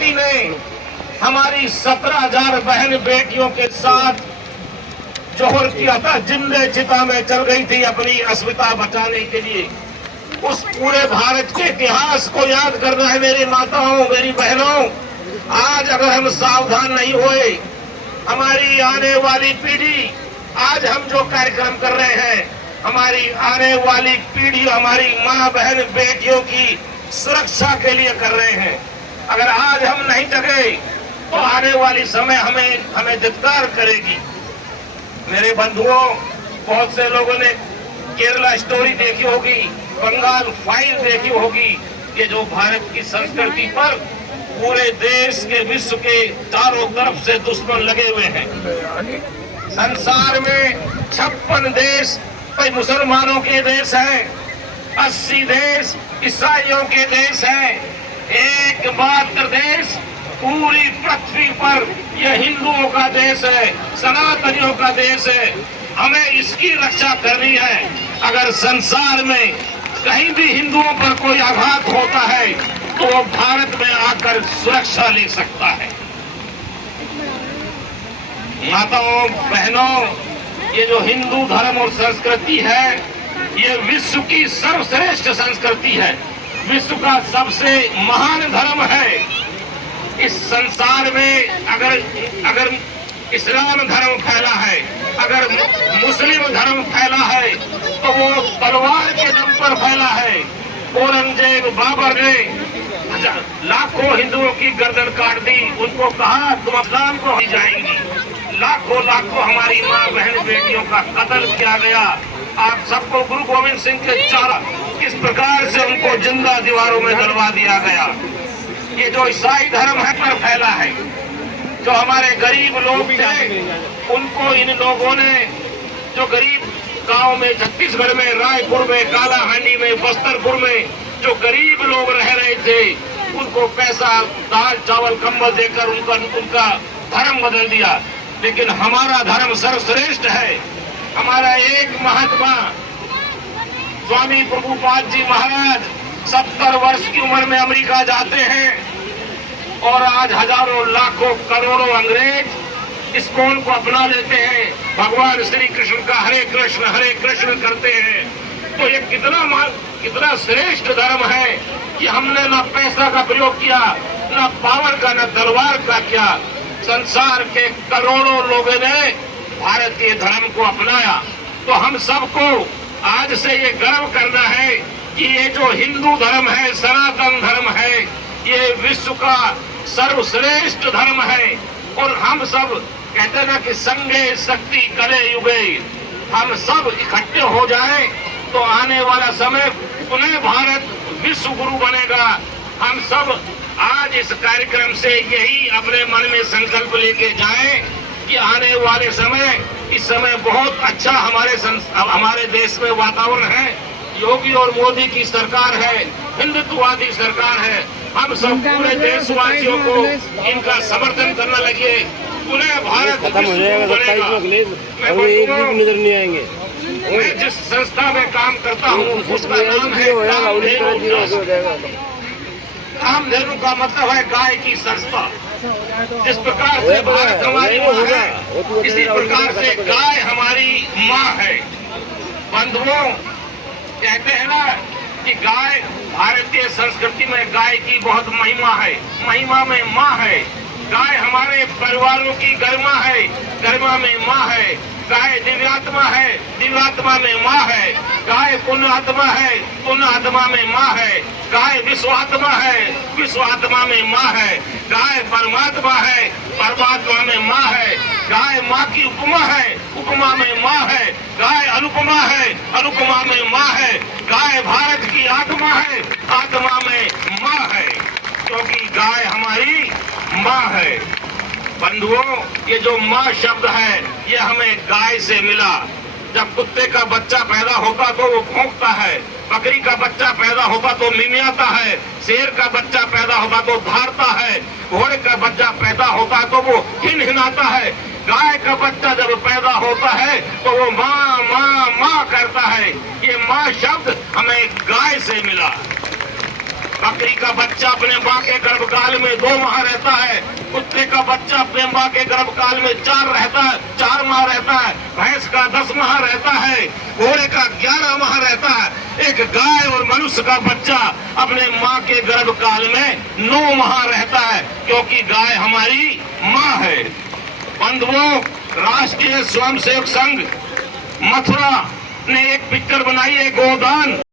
Party ने हमारी 17,000 बहन बेटियों के साथ जोहर किया था, जिंदे चिता में चल गई थी अपनी अस्मिता बचाने के लिए। उस पूरे भारत के इतिहास को याद करना है मेरी माताओं, मेरी बहनों। आज अगर हम सावधान नहीं हुए, हमारी आने वाली पीढ़ी, आज हम जो कार्यक्रम कर रहे हैं, हमारी आने वाली पीढ़ी, हमारी माँ बहन बेटियों की सुरक्षा के लिए कर रहे हैं। अगर आज हम नहीं जगे तो आने वाली समय हमें धिक्कार करेगी। मेरे बंधुओं, बहुत से लोगों ने केरला स्टोरी देखी होगी, बंगाल फाइल देखी होगी, कि जो भारत की संस्कृति पर पूरे देश के, विश्व के चारों तरफ से दुश्मन लगे हुए हैं। संसार में 56 देश मुसलमानों के देश हैं, 80 देश ईसाइयों के देश हैं, एकमात्र देश पूरी पृथ्वी पर यह हिंदुओं का देश है, सनातनियों का देश है। हमें इसकी रक्षा करनी है। अगर संसार में कहीं भी हिंदुओं पर कोई आघात होता है तो वो भारत में आकर सुरक्षा ले सकता है। माताओं, बहनों, ये जो हिंदू धर्म और संस्कृति है, ये विश्व की सर्वश्रेष्ठ संस्कृति है, विश्व का सबसे महान धर्म है। इस संसार में अगर इस्लाम धर्म फैला है, अगर मुस्लिम धर्म फैला है, तो वो तलवार के दम पर फैला है। औरंगजेब, बाबर ने लाखों हिंदुओं की गर्दन काट दी, उनको कहा तुम इस्लाम को ही जाएंगी। लाखों हमारी माँ बहन बेटियों का कत्ल किया गया। आप सबको गुरु गोविंद सिंह के चारा किस प्रकार से उनको जिंदा दीवारों में दलवा दिया गया। ये जो ईसाई धर्म है पर फैला है, जो हमारे गरीब लोग थे उनको इन लोगों ने, जो गरीब गांव में, छत्तीसगढ़ में, रायपुर में, कालाहांडी में, बस्तरपुर में जो गरीब लोग रह रहे थे, उनको पैसा, दाल, चावल, कंबल देकर उनका धर्म बदल दिया। लेकिन हमारा धर्म सर्वश्रेष्ठ है। हमारा एक महात्मा स्वामी प्रभुपाद जी महाराज 70 वर्ष की उम्र में अमेरिका जाते हैं और आज हजारों, लाखों, करोड़ों अंग्रेज इस्कॉन को अपना लेते हैं, भगवान श्री कृष्ण का हरे कृष्ण करते हैं। तो ये कितना श्रेष्ठ धर्म है कि हमने ना पैसा का प्रयोग किया, ना पावर का, ना तलवार का किया। संसार के करोड़ों लोगों ने भारतीय धर्म को अपनाया। तो हम सबको आज से ये गर्व करना है कि ये जो हिंदू धर्म है, सनातन धर्म है, ये विश्व का सर्वश्रेष्ठ धर्म है। और हम सब कहते ना कि संगे शक्ति कले युगे, हम सब इकट्ठे हो जाएं तो आने वाला समय पुनः भारत विश्व गुरु बनेगा। हम सब आज इस कार्यक्रम से यही अपने मन में संकल्प लेके जाएं कि आने वाले समय, इस समय बहुत अच्छा हमारे देश में वातावरण है। योगी और मोदी की सरकार है, हिंदुत्ववादी सरकार है। हम सब पूरे देशवासियों को इनका समर्थन करना लगे, पुनः भारत नजर नहीं आएंगे। मैं जिस संस्था में काम करता हूँ उसका नाम है कामधेनु का मतलब है गाय की संस्था। जिस प्रकार से भारत हमारी माँ है, इसी प्रकार से गाय हमारी माँ है। बंधुओं, कहते हैं ना कि गाय, भारतीय संस्कृति में गाय की बहुत महिमा है, महिमा में माँ है। गाय हमारे परिवारों की गरिमा है, गरिमा में माँ है। गाय दिव्यात्मा है, दिव्यात्मा में माँ है। गाय पुण्यात्मा है, पुण्यात्मा में माँ है। गाय विश्वात्मा है, विश्वात्मा में माँ है। गाय परमात्मा है, परमात्मा में माँ है। गाय माँ की उपमा है, उपमा में माँ है। गाय अनुपमा है, अनुपमा में माँ है। गाय भारत की आत्मा है, आत्मा में माँ है, क्योंकि गाय हमारी माँ है। बंधुओं, ये जो माँ शब्द है ये हमें गाय से मिला। जब कुत्ते का बच्चा पैदा होता तो वो भौंकता है, बकरी का बच्चा पैदा होता तो मिमियाता है, शेर का बच्चा पैदा होता तो धारता है, घोड़े का बच्चा पैदा होता तो वो हिनहिनाता है। गाय का बच्चा जब पैदा होता है तो वो माँ माँ माँ करता है। ये माँ शब्द हमें गाय से मिला। बकरी का बच्चा अपने माँ के गर्भकाल में 2 माह रहता है, कुत्ते का बच्चा अपने माँ के गर्भकाल में 4 माह रहता है, भैंस का 10 माह रहता है, घोड़े का 11 माह रहता है। एक गाय और मनुष्य का बच्चा अपने माँ के गर्भकाल में 9 माह रहता है, क्योंकि गाय हमारी माँ है। बंधुओं, राष्ट्रीय स्वयंसेवक संघ मथुरा ने एक पिक्चर बनाई है, गोदान।